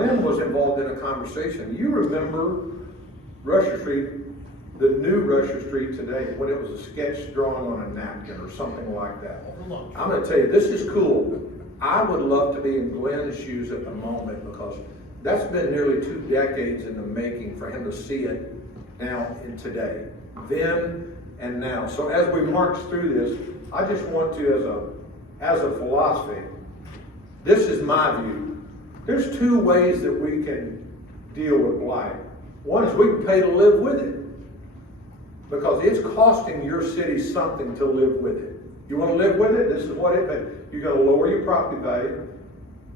Glenn was involved in a conversation. You remember Rusher Street, the new Rusher Street today, when it was a sketch drawing on a napkin or something like that. I'm gonna tell you, this is cool. I would love to be in Glenn's shoes at the moment, because that's been nearly 2 decades in the making for him to see it now and today, then and now. So as we march through this, I just want to, as a philosophy, this is my view. There's 2 ways that we can deal with blight. One is we can pay to live with it, because it's costing your city something to live with it. You want to live with it? This is what it means. You're going to lower your property value.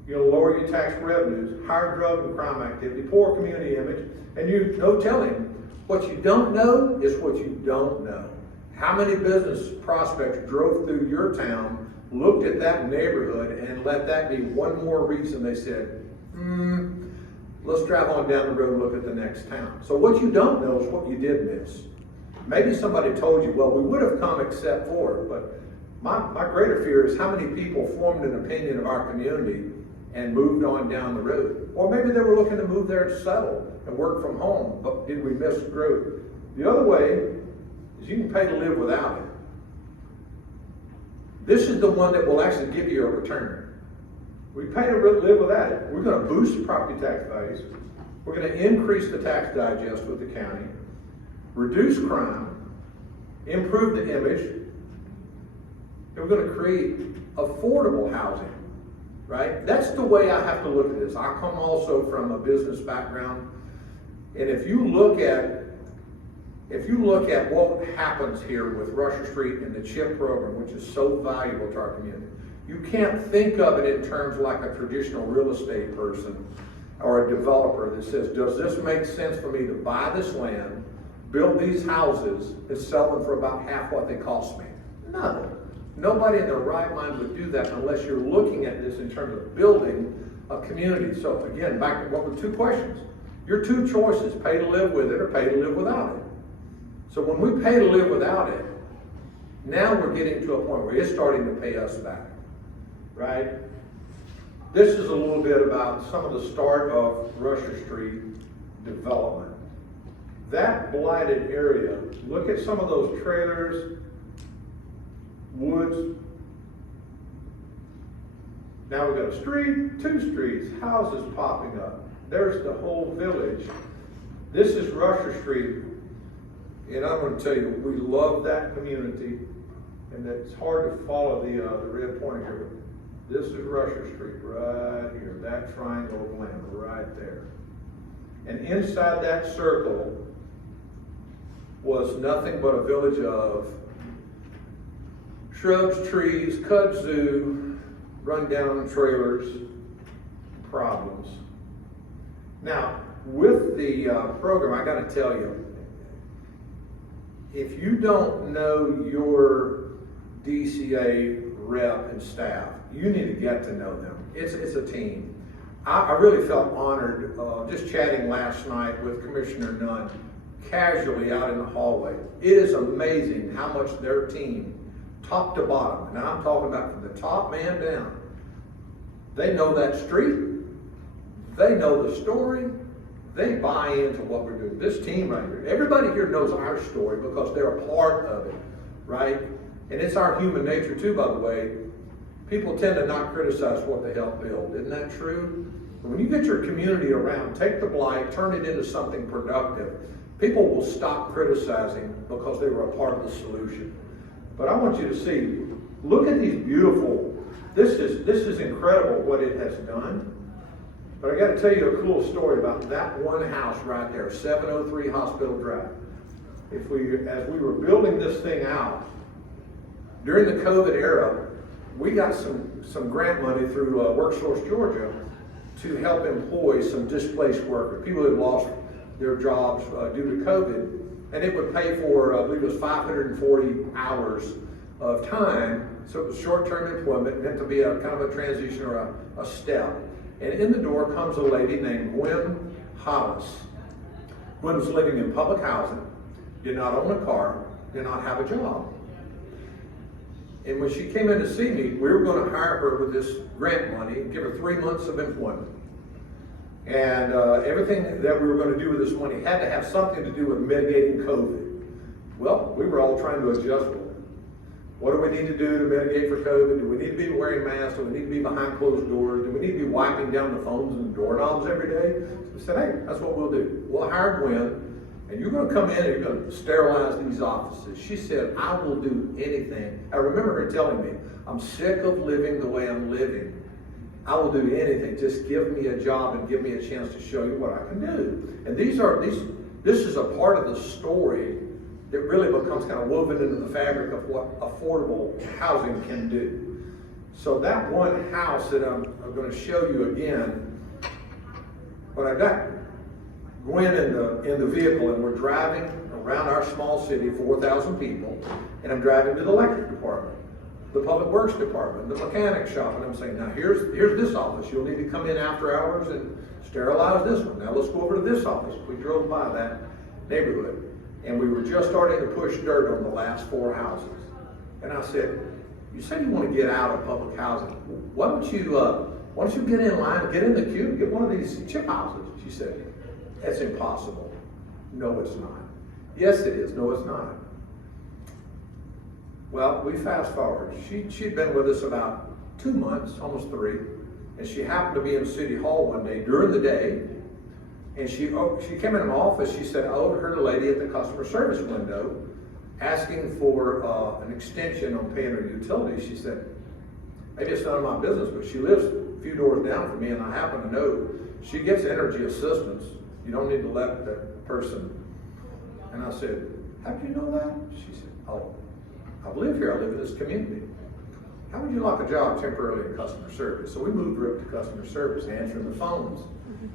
You're going to lower your tax revenues, higher drug and crime activity, poor community image, and you no telling. What you don't know is what you don't know. How many business prospects drove through your town, looked at that neighborhood, and let that be one more reason they said, let's drive on down the road and look at the next town. So what you don't know is what you did miss. Maybe somebody told you, well, we would have come except for it, but my greater fear is how many people formed an opinion of our community and moved on down the road. Or maybe they were looking to move there to settle and work from home, but did we miss growth? The other way is you can pay to live without it. This is the one that will actually give you a return. We pay to live without it. We're going to boost property tax values. We're going to increase the tax digest with the county, reduce crime, improve the image, and we're going to create affordable housing, right? That's the way I have to look at this. I come also from a business background, and if you look at what happens here with Rusher Street and the CHIP program, which is so valuable to our community, you can't think of it in terms like a traditional real estate person or a developer that says, does this make sense for me to buy this land, build these houses, and sell them for about half what they cost me? No. Nobody in their right mind would do that unless you're looking at this in terms of building a community. So again, back to what were 2 questions. Your 2 choices, pay to live with it or pay to live without it. So when we pay to live without it, now we're getting to a point where it's starting to pay us back, right? This is a little bit about some of the start of Rusher Street development. That blighted area, look at some of those trailers, woods. Now we've got a street, 2 streets, houses popping up. There's the whole village. This is Rusher Street. And I'm going to tell you, we love that community, and it's hard to follow the red pointer here. This is Rusher Street right here, that triangle of land right there. And inside that circle was nothing but a village of shrubs, trees, kudzu, run-down trailers, problems. Now, with the program, I got to tell you, if you don't know your DCA rep and staff, you need to get to know them. It's a team. I really felt honored just chatting last night with Commissioner Nunn, casually out in the hallway. It is amazing how much their team, top to bottom, and I'm talking about from the top man down, they know that street, they know the story, they buy into what we're doing. This team right here, everybody here knows our story because they're a part of it, right? And it's our human nature too, by the way. People tend to not criticize what they help build. Isn't that true? But when you get your community around, take the blight, turn it into something productive, people will stop criticizing because they were a part of the solution. But I want you to see, look at these beautiful, this is incredible what it has done. But I got to tell you a cool story about that one house right there, 703 Hospital Drive. As we were building this thing out, during the COVID era, we got some grant money through WorkSource Georgia to help employ some displaced workers, people who had lost their jobs due to COVID. And it would pay for, I believe it was 540 hours of time. So it was short-term employment, meant to be a kind of a transition or a step. And in the door comes a lady named Gwen Hollis. Gwen was living in public housing, did not own a car, did not have a job. And when she came in to see me, we were going to hire her with this grant money and give her 3 months of employment. And everything that we were going to do with this money had to have something to do with mitigating COVID. Well, we were all trying to adjust to it. What do we need to do to mitigate for COVID? Do we need to be wearing masks? Do we need to be behind closed doors? Do we need to be wiping down the phones and doorknobs every day? So we said, hey, that's what we'll do. We'll hire Gwen, and you're going to come in and you're going to sterilize these offices. She said, I will do anything. I remember her telling me, I'm sick of living the way I'm living. I will do anything. Just give me a job and give me a chance to show you what I can do. And this is a part of the story that really becomes kind of woven into the fabric of what affordable housing can do. So that one house that I'm going to show you again, when I got Gwen in the vehicle and we're driving around our small city, 4,000 people, and I'm driving to the electric department, the public works department, the mechanic shop, and I'm saying, now here's this office. You'll need to come in after hours and sterilize this one. Now let's go over to this office. We drove by that neighborhood. And we were just starting to push dirt on the last 4 houses. And I said, you said you want to get out of public housing. Why don't you get in line, get in the queue, and get one of these chip houses? She said, that's impossible. No, it's not. Yes, it is. No, it's not. Well, we fast forward. She'd been with us about 2 months, almost 3. And she happened to be in City Hall one day during the day. And she came in my office. She said, I overheard a lady at the customer service window asking for an extension on paying her utilities. She said, maybe it's none of my business, but she lives a few doors down from me, and I happen to know she gets energy assistance. You don't need to let that person. And I said, how do you know that? She said, oh, I live here. I live in this community. How would you like a job temporarily in customer service? So we moved her up to customer service, answering the phones.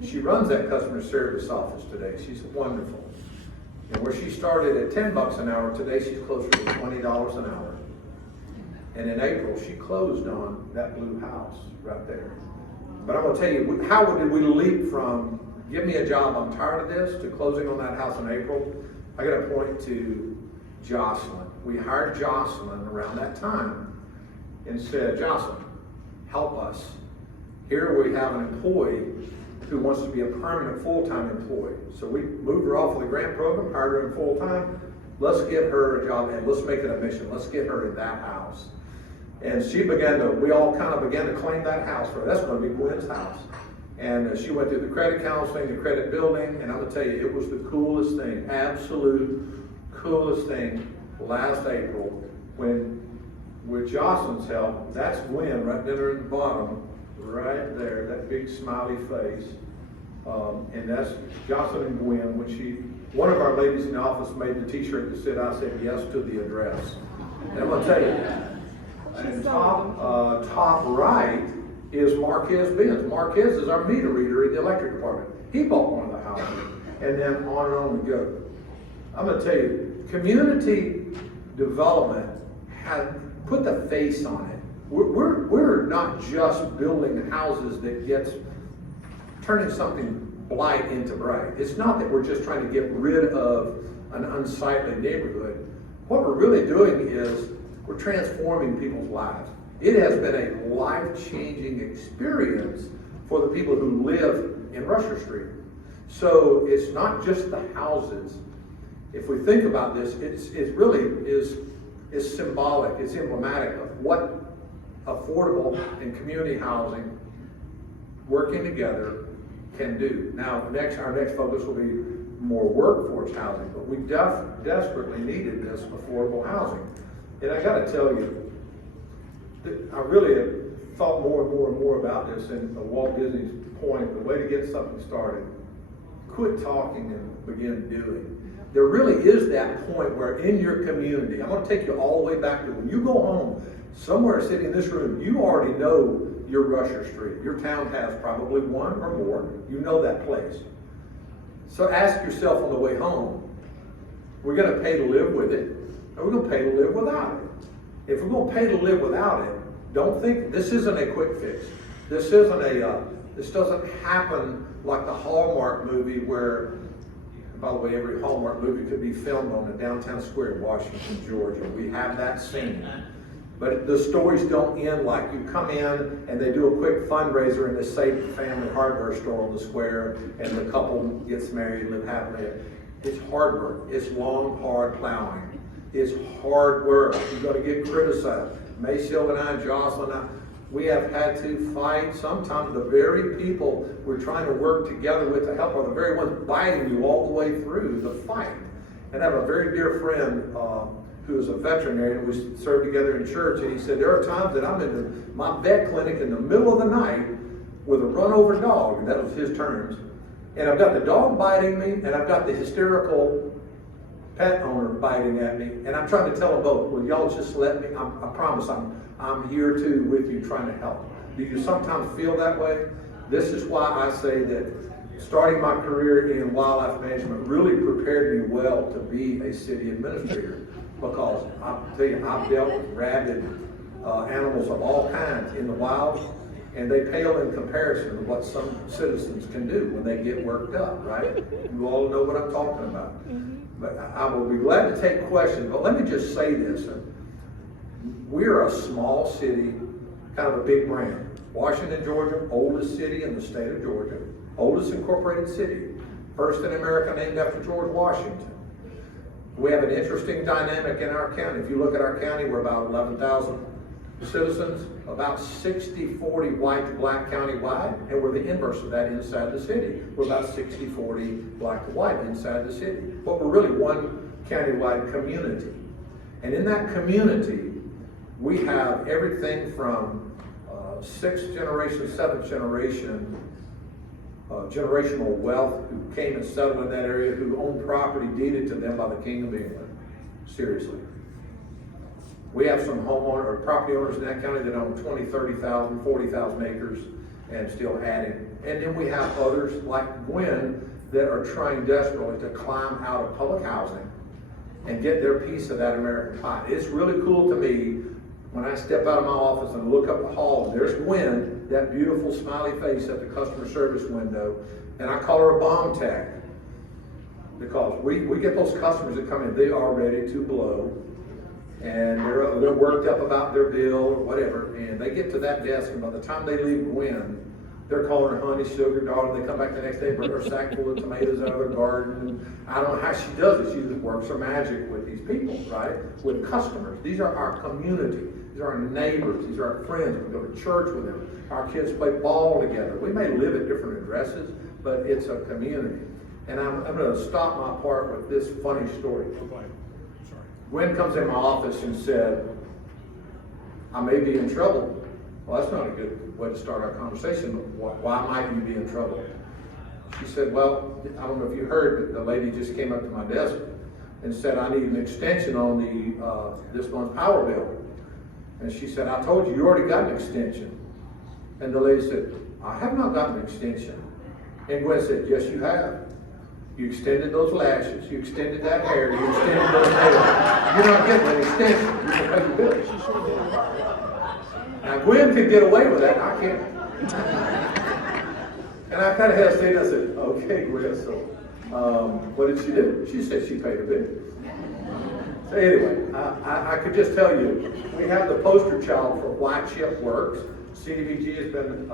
She runs that customer service office today. She's wonderful. And where she started at $10 an hour, today she's closer to $20 an hour. And in April, she closed on that blue house right there. But I'm going to tell you, how did we leap from give me a job, I'm tired of this, to closing on that house in April? I got to point to Jocelyn. We hired Jocelyn around that time and said, Jocelyn, help us. Here we have an employee who wants to be a permanent full-time employee. So we moved her off of the grant program, hired her in full-time. Let's give her a job and let's make it a mission. Let's get her in that house. And we all kind of began to claim that house for her. That's going to be Gwen's house. And she went through the credit counseling, the credit building, and I'm going to tell you, it was the coolest thing, absolute coolest thing last April when, with Jocelyn's help, that's Gwen right there at the bottom, right there, that big smiley face. And that's Jocelyn and Gwen. One of our ladies in the office made the t-shirt that said, I said yes to the address. And I'm going to tell you, and top right is Marquez Benz. Marquez is our meter reader in the electric department. He bought one of the houses. And then on and on we go. I'm going to tell you, community development has put the face on it. We're not just building houses that gets turning something blight into bright. It's not that we're just trying to get rid of an unsightly neighborhood. What we're really doing is we're transforming people's lives. It has been a life-changing experience for the people who live in Rusher Street. So it's not just the houses. If we think about this, it really is symbolic, it's emblematic of what affordable and community housing working together can do. Now, our next focus will be more workforce housing, but we desperately needed this affordable housing. And I got to tell you, I really have thought more and more and more about this, and Walt Disney's point, the way to get something started, quit talking and begin doing. There really is that point where in your community, I'm going to take you all the way back to when you go home, somewhere sitting in this room, you already know your Rusher Street. Your town has probably one or more. You know that place. So ask yourself on the way home, we're going to pay to live with it, or we're going to pay to live without it. If we're going to pay to live without it, don't think this isn't a quick fix. This doesn't happen like the Hallmark movie where, by the way, every Hallmark movie could be filmed on the downtown square in Washington, Georgia. We have that scene. But the stories don't end like you come in and they do a quick fundraiser in this safe family hardware store on the square, and the couple gets married and live happily. It's hard work. It's long, hard plowing. It's hard work. You're going to get criticized. Maysil and I, Jocelyn and I, we have had to fight. Sometimes the very people we're trying to work together with to help are the very ones biting you all the way through the fight. And I have a very dear friend who is a veterinarian. We served together in church, and he said, there are times that I'm in my vet clinic in the middle of the night with a run-over dog, and that was his terms, and I've got the dog biting me, and I've got the hysterical pet owner biting at me, and I'm trying to tell them both, will y'all just let me, I promise I'm here too with you trying to help. Do you sometimes feel that way? This is why I say that starting my career in wildlife management really prepared me well to be a city administrator, because I'll tell you, I've dealt with rabid animals of all kinds in the wild, and they pale in comparison to what some citizens can do when they get worked up, right? You all know what I'm talking about. But I will be glad to take questions, but let me just say this. We're a small city, kind of a big brand. Washington, Georgia, oldest city in the state of Georgia, oldest incorporated city, first in America named after George Washington. We have an interesting dynamic in our county. If you look at our county, we're about 11,000 citizens, about 60-40 white to black countywide, and we're the inverse of that inside the city. We're about 60-40 black to white inside the city. But we're really one countywide community. And in that community, we have everything from sixth generation, seventh generation, generational wealth who came and settled in that area, who owned property deeded to them by the King of England. Seriously. We have some homeowner or property owners in that county that own 20, 30,000, 40,000 acres and still adding. And then we have others like Gwen that are trying desperately to climb out of public housing and get their piece of that American pie. It's really cool to me when I step out of my office and look up the hall, and there's Gwen, that beautiful smiley face at the customer service window, and I call her a bomb tech, because we get those customers that come in, they are ready to blow, and they're worked up about their bill or whatever, and they get to that desk, and by the time they leave Gwen, they're calling her honey, sugar, darling. They come back the next day, bring her a sack full of tomatoes out of their garden. And I don't know how she does it. She just works her magic with these people, right? With customers. These are our community. These are our neighbors. These are our friends. We go to church with them. Our kids play ball together. We may live at different addresses, but it's a community. And I'm going to stop my part with this funny story. Sorry. Gwen comes in my office and said, I may be in trouble. Well, that's not a good way to start our conversation. Why might you be in trouble? She said, well, I don't know if you heard, but the lady just came up to my desk and said, I need an extension on the this month's power bill. And she said, I told you, you already got an extension. And the lady said, I have not gotten an extension. And Gwen said, yes, you have. You extended those lashes, you extended that hair, you extended those nails. You're not getting an extension. You can pay your bill. Now, Gwen could get away with that, I can't. And I kind of hesitated. I said, okay, Gwen, so what did she do? She said she paid her bill. So anyway, I could just tell you, we have the poster child for why CHIP works. CDBG has been,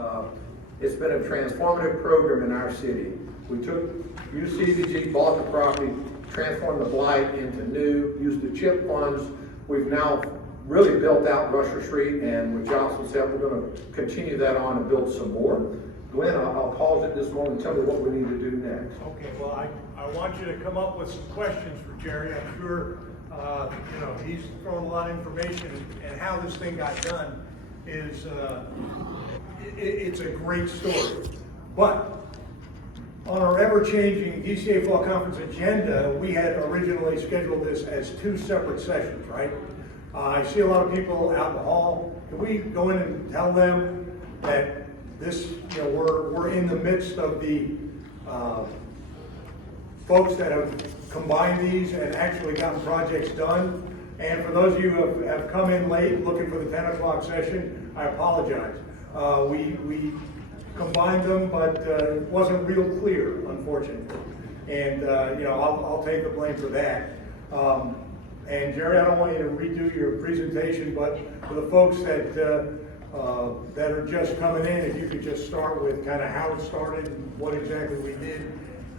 it's been a transformative program in our city. We used CDBG, bought the property, transformed the blight into new, used the CHIP funds. We've now really built out Rusher Street, and with Jocelyn's help, we're going to continue that on and build some more. Glenn, I'll pause it this moment and tell me what we need to do next. Okay, well, I want you to come up with some questions for Jerry. I'm sure, he's thrown a lot of information, and how this thing got done is, it's a great story. But on our ever-changing DCA Fall Conference agenda, we had originally scheduled this as 2 separate sessions, right? I see a lot of people out in the hall. Can we go in and tell them that this, we're in the midst of the folks that have combined these and actually gotten projects done. And for those of you who have come in late looking for the 10 o'clock session, I apologize. We combined them, but it wasn't real clear, unfortunately. And I'll take the blame for that. And Jerry, I don't want you to redo your presentation, but for the folks that are just coming in, if you could just start with kind of how it started and what exactly we did,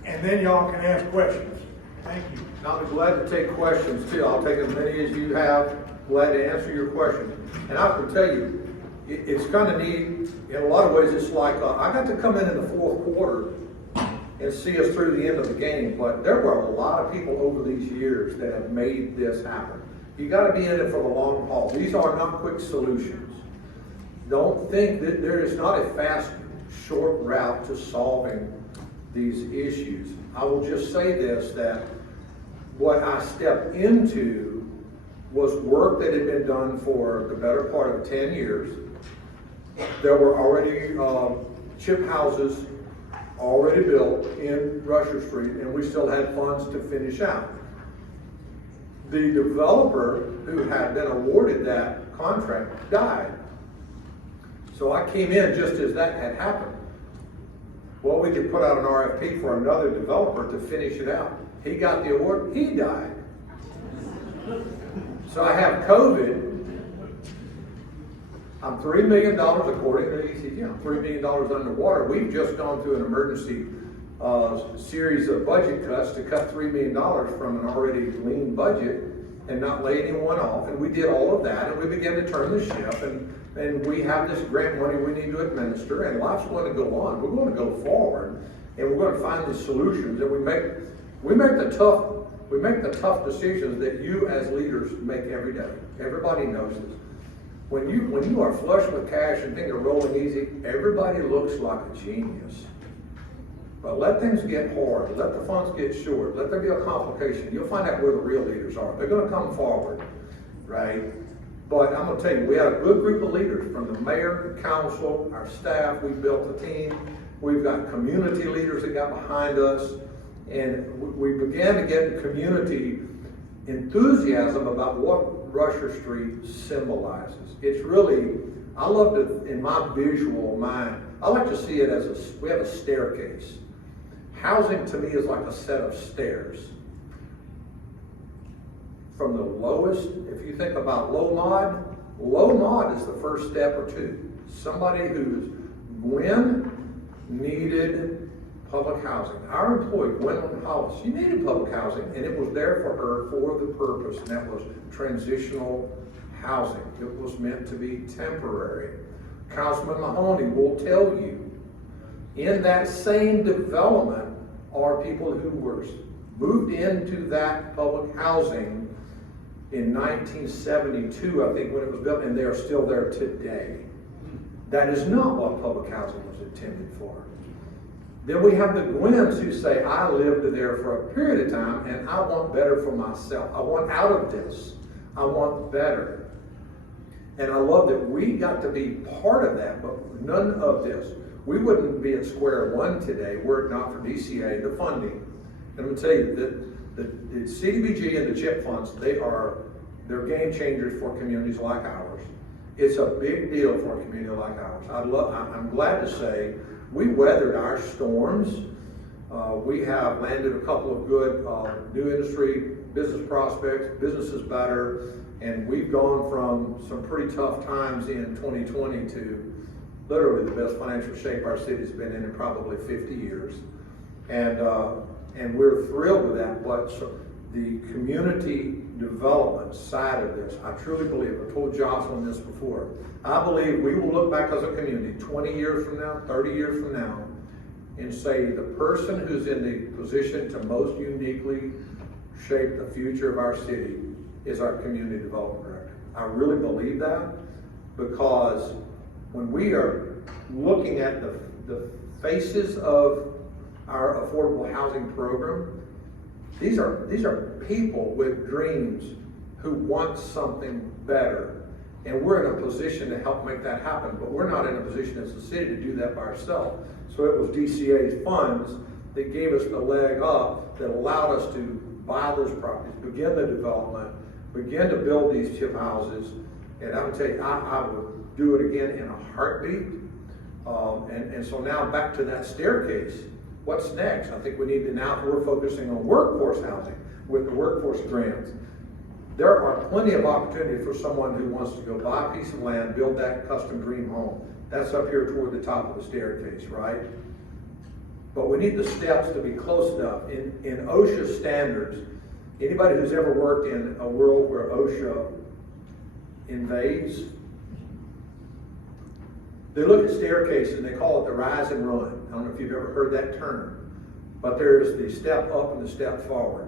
and then y'all can ask questions. Thank you. I'll be glad to take questions too. I'll take as many as you have. Glad to answer your questions. And I can tell you, it's kind of neat. In a lot of ways, it's like I got to come in the fourth quarter and see us through the end of the game. But there were a lot of people over these years that have made this happen. You got to be in it for the long haul. These are not quick solutions. Don't think that there is not a fast, short route to solving these issues. I will just say this, that what I stepped into was work that had been done for the better part of 10 years. There were already chip houses already built in Rusher Street, and we still had funds to finish out. The developer who had been awarded that contract died. So I came in just as that had happened. Well, we could put out an RFP for another developer to finish it out. He got the award, he died. So I have COVID. I'm $3 million, according to ECG, I'm $3 million underwater. We've just gone through an emergency series of budget cuts to cut $3 million from an already lean budget and not lay anyone off. And we did all of that, and we began to turn the ship, and we have this grant money we need to administer, and life's going to go on. We're going to go forward, and we're going to find the solutions, and we make the tough decisions that you as leaders make every day. Everybody knows this. When you are flush with cash and things are rolling easy, everybody looks like a genius. But let things get hard, let the funds get short, let there be a complication. You'll find out where the real leaders are. They're going to come forward, right? But I'm going to tell you, we had a good group of leaders from the mayor, council, our staff. We built a team. We've got community leaders that got behind us. And we began to get community enthusiasm about what Rusher Street symbolizes. It's really, I love to, in my visual mind, I like to see it as we have a staircase. Housing to me is like a set of stairs. From the lowest, if you think about low mod is the first step or two. Somebody who's needed public housing. Our employee, Gwendolyn Hollis, she needed public housing, and it was there for her for the purpose, and that was transitional housing. It was meant to be temporary. Councilman Mahoney will tell you, in that same development are people who were moved into that public housing in 1972, I think, when it was built, and they are still there today. That is not what public housing was intended for. Then we have the Gwens who say, I lived there for a period of time and I want better for myself. I want out of this. I want better. And I love that we got to be part of that, but none of this. We wouldn't be at square one today were it not for DCA, the funding. And I'm going to tell you that the CDBG and the CHIP funds, they're game changers for communities like ours. It's a big deal for a community like ours. I'm glad to say we weathered our storms. We have landed a couple of good new industry business prospects, businesses better, and we've gone from some pretty tough times in 2020 to literally the best financial shape our city's been in probably 50 years. And we're thrilled with that, but the community development side of this, I truly believe, I told Jocelyn this before, I believe we will look back as a community 20 years from now, 30 years from now, and say the person who's in the position to most uniquely shape the future of our city is our community development director. I really believe that, because when we are looking at the faces of our affordable housing program, these are people with dreams who want something better. And we're in a position to help make that happen, but we're not in a position as a city to do that by ourselves. So it was DCA's funds that gave us the leg up that allowed us to buy those properties, begin the development, begin to build these chip houses. And I would tell you, I would do it again in a heartbeat. And so now back to that staircase. What's next? I think we need to, now we're focusing on workforce housing with the workforce grants. There are plenty of opportunity for someone who wants to go buy a piece of land, build that custom dream home. That's up here toward the top of the staircase, right? But we need the steps to be close enough. In OSHA standards, anybody who's ever worked in a world where OSHA invades, they look at staircases and they call it the rise and run. I don't know if you've ever heard that term, but there's the step up and the step forward.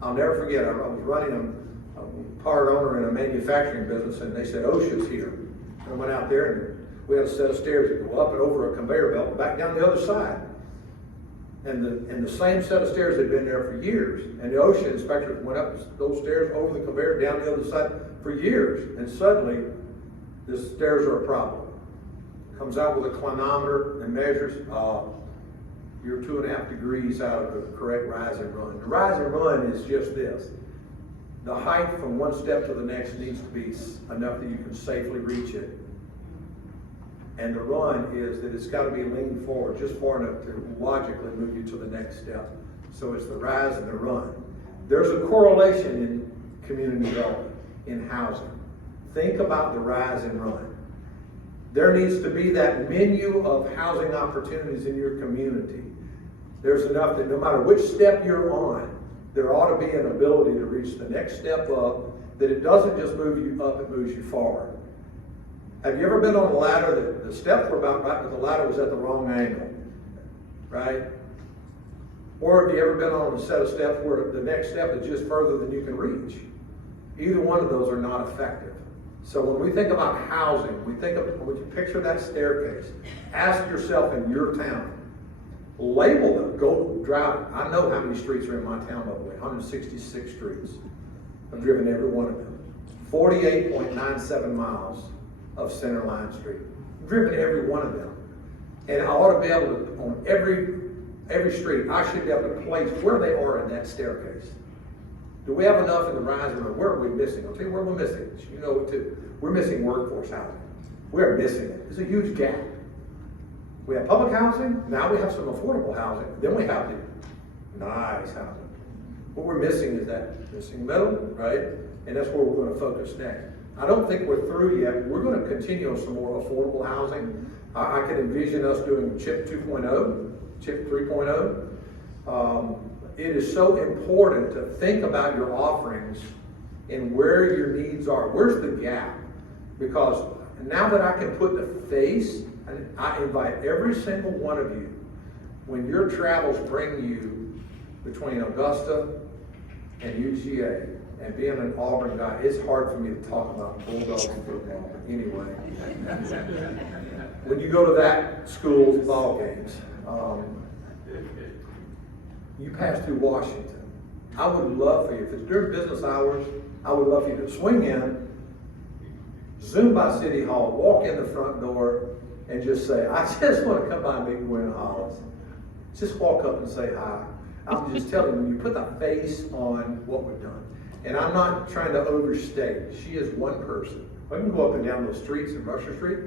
I'll never forget, I was running a part owner in a manufacturing business, and they said, OSHA's here. And I went out there and we had a set of stairs that go up and over a conveyor belt and back down the other side. And the same set of stairs had been there for years. And the OSHA inspectors went up those stairs over the conveyor down the other side for years. And suddenly, the stairs are a problem. Comes out with a clinometer and measures, you're 2.5 degrees out of the correct rise and run. The rise and run is just this. The height from one step to the next needs to be enough that you can safely reach it. And the run is that it's got to be leaned forward just far enough to logically move you to the next step. So it's the rise and the run. There's a correlation in community development, in housing. Think about the rise and run. There needs to be that menu of housing opportunities in your community. There's enough that no matter which step you're on, there ought to be an ability to reach the next step up, that it doesn't just move you up, it moves you forward. Have you ever been on a ladder that the steps were about right, but the ladder was at the wrong angle, right? Or have you ever been on a set of steps where the next step is just further than you can reach? Either one of those are not effective. So when we think about housing, when you picture that staircase, ask yourself in your town, label them, go drive. I know how many streets are in my town, by the way, 166 streets. I've driven every one of them. 48.97 miles of Centerline Street. I've driven every one of them. And I ought to be able to, on every street, I should be able to place where they are in that staircase. Do we have enough in the rise and run? Where are we missing? I'll tell you where we're missing. You know what too. We're missing workforce housing. We're missing it. It's a huge gap. We have public housing, now we have some affordable housing, then we have the nice housing. What we're missing is that missing middle, right? And that's where we're going to focus next. I don't think we're through yet. We're going to continue on some more affordable housing. I can envision us doing CHIP 2.0, CHIP 3.0. It is so important to think about your offerings and where your needs are. Where's the gap? Because now that I can put the face, and I invite every single one of you, when your travels bring you between Augusta and UGA, and being an Auburn guy, it's hard for me to talk about Bulldogs football, but anyway. When you go to that school's ball games, you pass through Washington. I would love for you, if it's during business hours, I would love for you to swing in, zoom by City Hall, walk in the front door, and just say, I just want to come by and meet Gwen Hollis. Just walk up and say hi. I'm just telling you, when you put the face on what we've done. And I'm not trying to overstate. She is one person. I can go up and down those streets in Russia Street,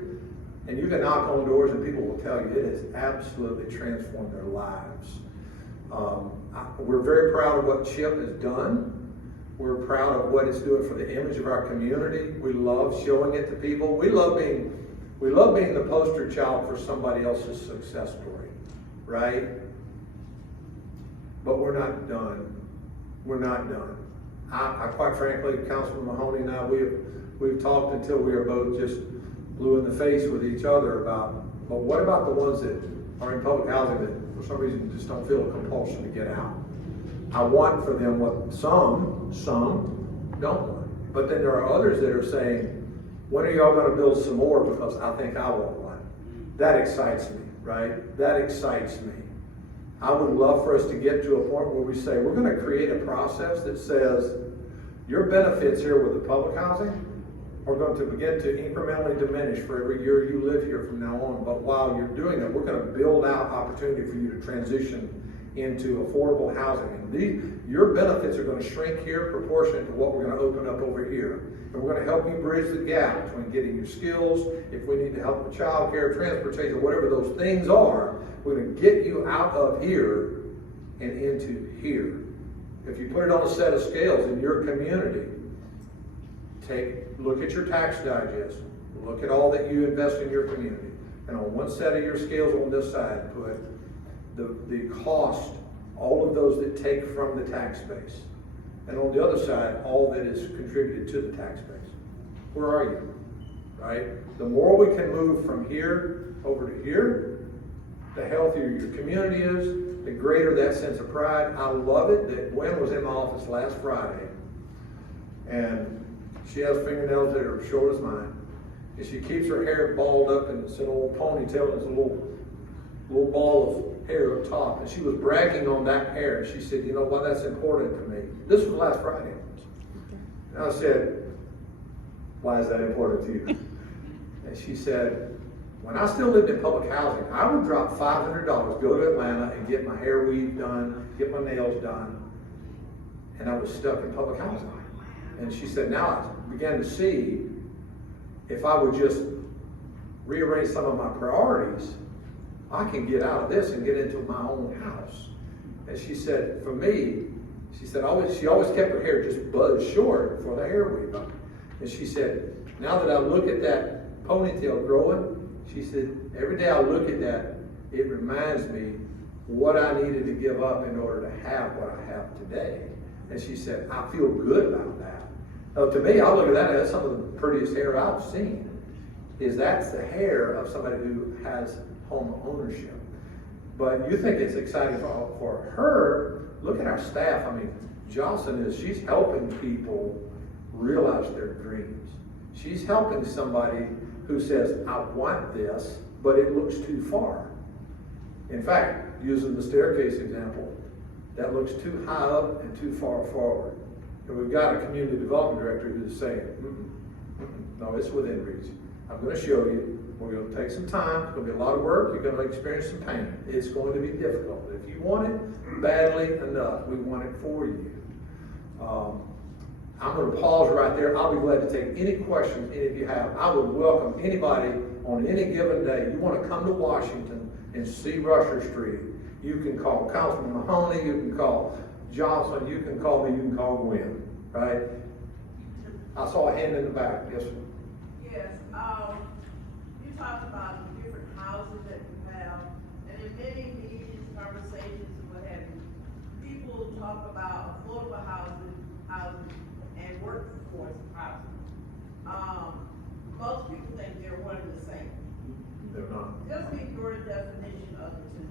and you can knock on doors and people will tell you it has absolutely transformed their lives. We're very proud of what CHIP has done. We're proud of what it's doing for the image of our community. We love showing it to people. We love being the poster child for somebody else's success story, right? But we're not done. We're not done. I quite frankly, Councilman Mahoney and I, we've talked until we are both just blue in the face with each other about, but what about the ones that are in public housing that for some reason just don't feel a compulsion to get out? I want for them what some don't want. But then there are others that are saying, when are y'all going to build some more because I think I want one? That excites me, right? That excites me. I would love for us to get to a point where we say, we're going to create a process that says, your benefits here with the public housing are going to begin to incrementally diminish for every year you live here from now on. But while you're doing that, we're going to build out opportunity for you to transition into affordable housing. And your benefits are going to shrink here proportionate to what we're going to open up over here. And we're going to help you bridge the gap between getting your skills, if we need to help with child care, transportation, whatever those things are, we're going to get you out of here and into here. If you put it on a set of scales in your community, look at your tax digest, look at all that you invest in your community, and on one set of your scales on this side, put the cost, all of those that take from the tax base. And on the other side, all that is contributed to the tax base. Where are you? Right? The more we can move from here over to here, the healthier your community is, the greater that sense of pride. I love it that Gwen was in my office last Friday, and she has fingernails that are short as mine, and she keeps her hair balled up in this little ponytail, and there's a little ball of hair up top, and she was bragging on that hair. She said, you know why that's important to me? This was last Friday. And I said, why is that important to you? And she said, when I still lived in public housing, I would drop $500, go to Atlanta and get my hair weave done, get my nails done, and I was stuck in public housing. And she said, now I began to see if I would just rearrange some of my priorities, I can get out of this and get into my own house. And she said, for me, she said, she always kept her hair just buzzed short for the hair weave. And she said, now that I look at that ponytail growing, she said, every day I look at that, it reminds me what I needed to give up in order to have what I have today. And she said, I feel good about that. Now, to me, I look at that as some of the prettiest hair I've seen. That's the hair of somebody who has home ownership. But you think it's exciting for her. Look at our staff. I mean, Jocelyn she's helping people realize their dreams. She's helping somebody who says, I want this, but it looks too far. In fact, using the staircase example, that looks too high up and too far forward. And we've got a community development director who's saying, no, it's within reach. I'm going to show you. We're going to take some time. It's going to be a lot of work. You're going to experience some pain. It's going to be difficult. If you want it badly enough, we want it for you. I'm going to pause right there. I'll be glad to take any questions any of you have. I would welcome anybody on any given day. You want to come to Washington and see Rusher Street. You can call Councilman Mahoney. You can call Jocelyn. You can call me. You can call Gwen. Right? I saw a hand in the back. Yes, sir. Yes. You talked about the different houses that you have, and in many meetings, conversations, and what have you, people talk about affordable housing, and workforce housing. Most people think they're one and the same. They're not. Just give your definition of the two.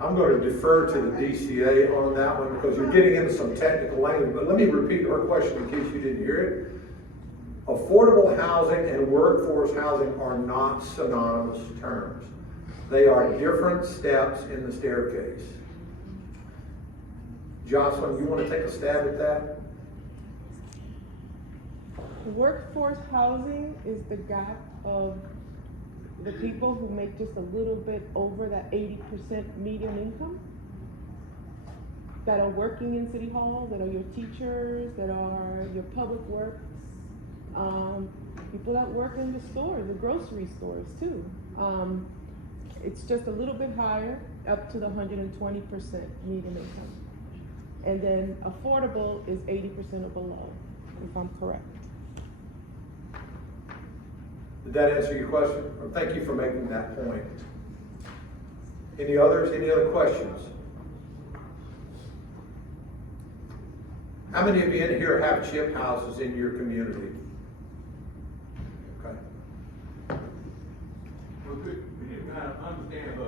I'm going to defer to the DCA on that one because you're getting into some technical language. But let me repeat her question in case you didn't hear it. Affordable housing and workforce housing are not synonymous terms. They are different steps in the staircase. Jocelyn, you want to take a stab at that? Workforce housing is the gap of the people who make just a little bit over that 80% median income, that are working in City Hall, that are your teachers, that are your public works, people that work in the stores, the grocery stores too. It's just a little bit higher, up to the 120% median income. And then affordable is 80% or below, if I'm correct. Did that answer your question? Or thank you for making that point. Any others? Any other questions? How many of you in here have chip houses in your community? Okay. Well, good. We need to kind of understand,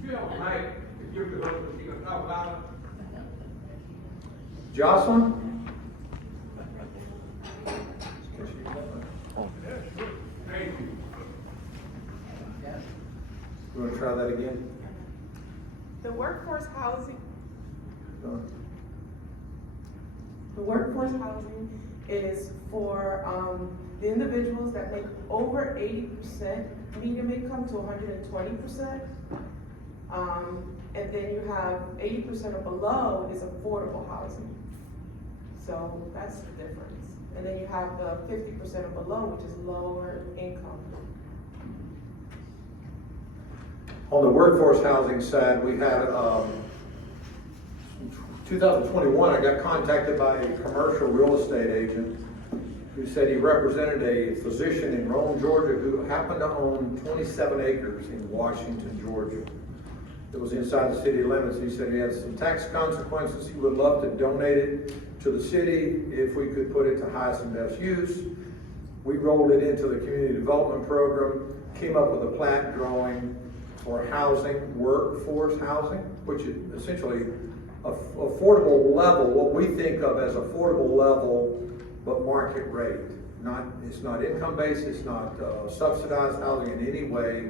did you have a mic to give to us so she can talk about it? Jocelyn? Thank you. You want to try that again? The workforce housing, No. the workforce housing is for the individuals that make over 80% median income to 120%. And then you have 80% or below is affordable housing. So that's the difference. And then you have the 50% or below, which is lower income. On the workforce housing side, we had 2021, I got contacted by a commercial real estate agent who said he represented a physician in Rome, Georgia, who happened to own 27 acres in Washington, Georgia. It was inside the city limits. He said he had some tax consequences. He would love to donate it to the city if we could put it to highest and best use. We rolled it into the community development program, came up with a plat drawing for housing, workforce housing, which is essentially affordable level, what we think of as affordable level, but market rate. It's not income-based, it's not subsidized housing in any way.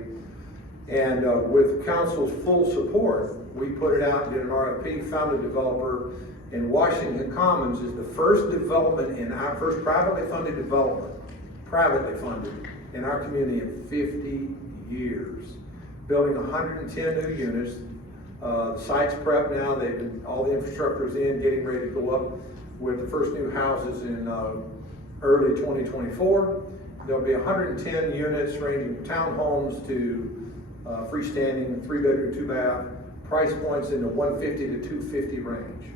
And with council's full support, we put it out, did an RFP, found a developer, and Washington Commons is the first development in our first privately funded development, in our community in 50 years. Building 110 new units. The site's prepped now, all the infrastructure's in, getting ready to go up with the first new houses in early 2024. There'll be 110 units ranging from townhomes to freestanding, 3-bedroom, 2-bath, price points in the 150 to 250 range.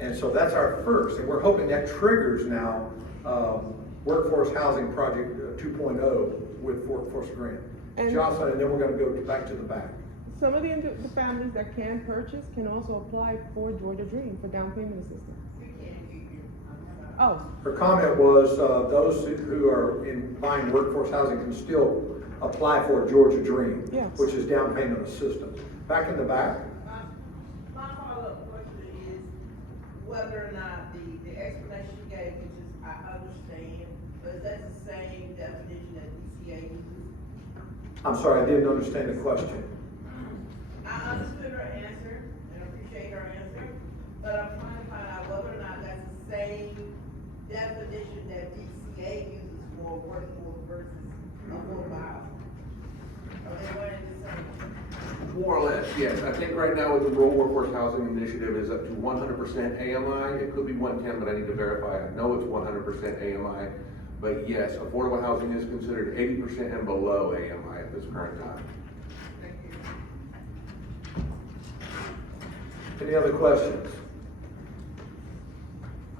And so that's our first, and we're hoping that triggers now Workforce Housing Project 2.0 with Workforce Grant. And- Jocelyn, and then we're gonna go back to the back. Some of the families that can purchase can also apply for Georgia Dream for down payment assistance. We can't hear you. Oh, Her comment was, those who are in buying workforce housing can still apply for a Georgia Dream, Yes. which is down payment assistance. Back in the back, My follow-up question is whether or not the explanation you gave, which is, I understand, but is that the same definition that DCA uses? I'm sorry, I didn't understand the question. I understood her answer and appreciate her answer, but I'm trying to find out whether or not that's the same definition that DCA uses for workforce versus affordable housing. Are they one and the same? More or less, yes. I think right now with the Rural Workforce Housing Initiative is up to 100% AMI. It could be 110, but I need to verify. I know it's 100% AMI. But yes, affordable housing is considered 80% and below AMI at this current time. Thank you. Any other questions?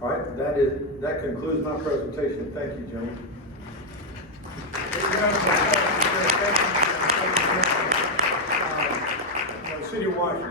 All right, that concludes my presentation. Thank you, gentlemen. City of Washington.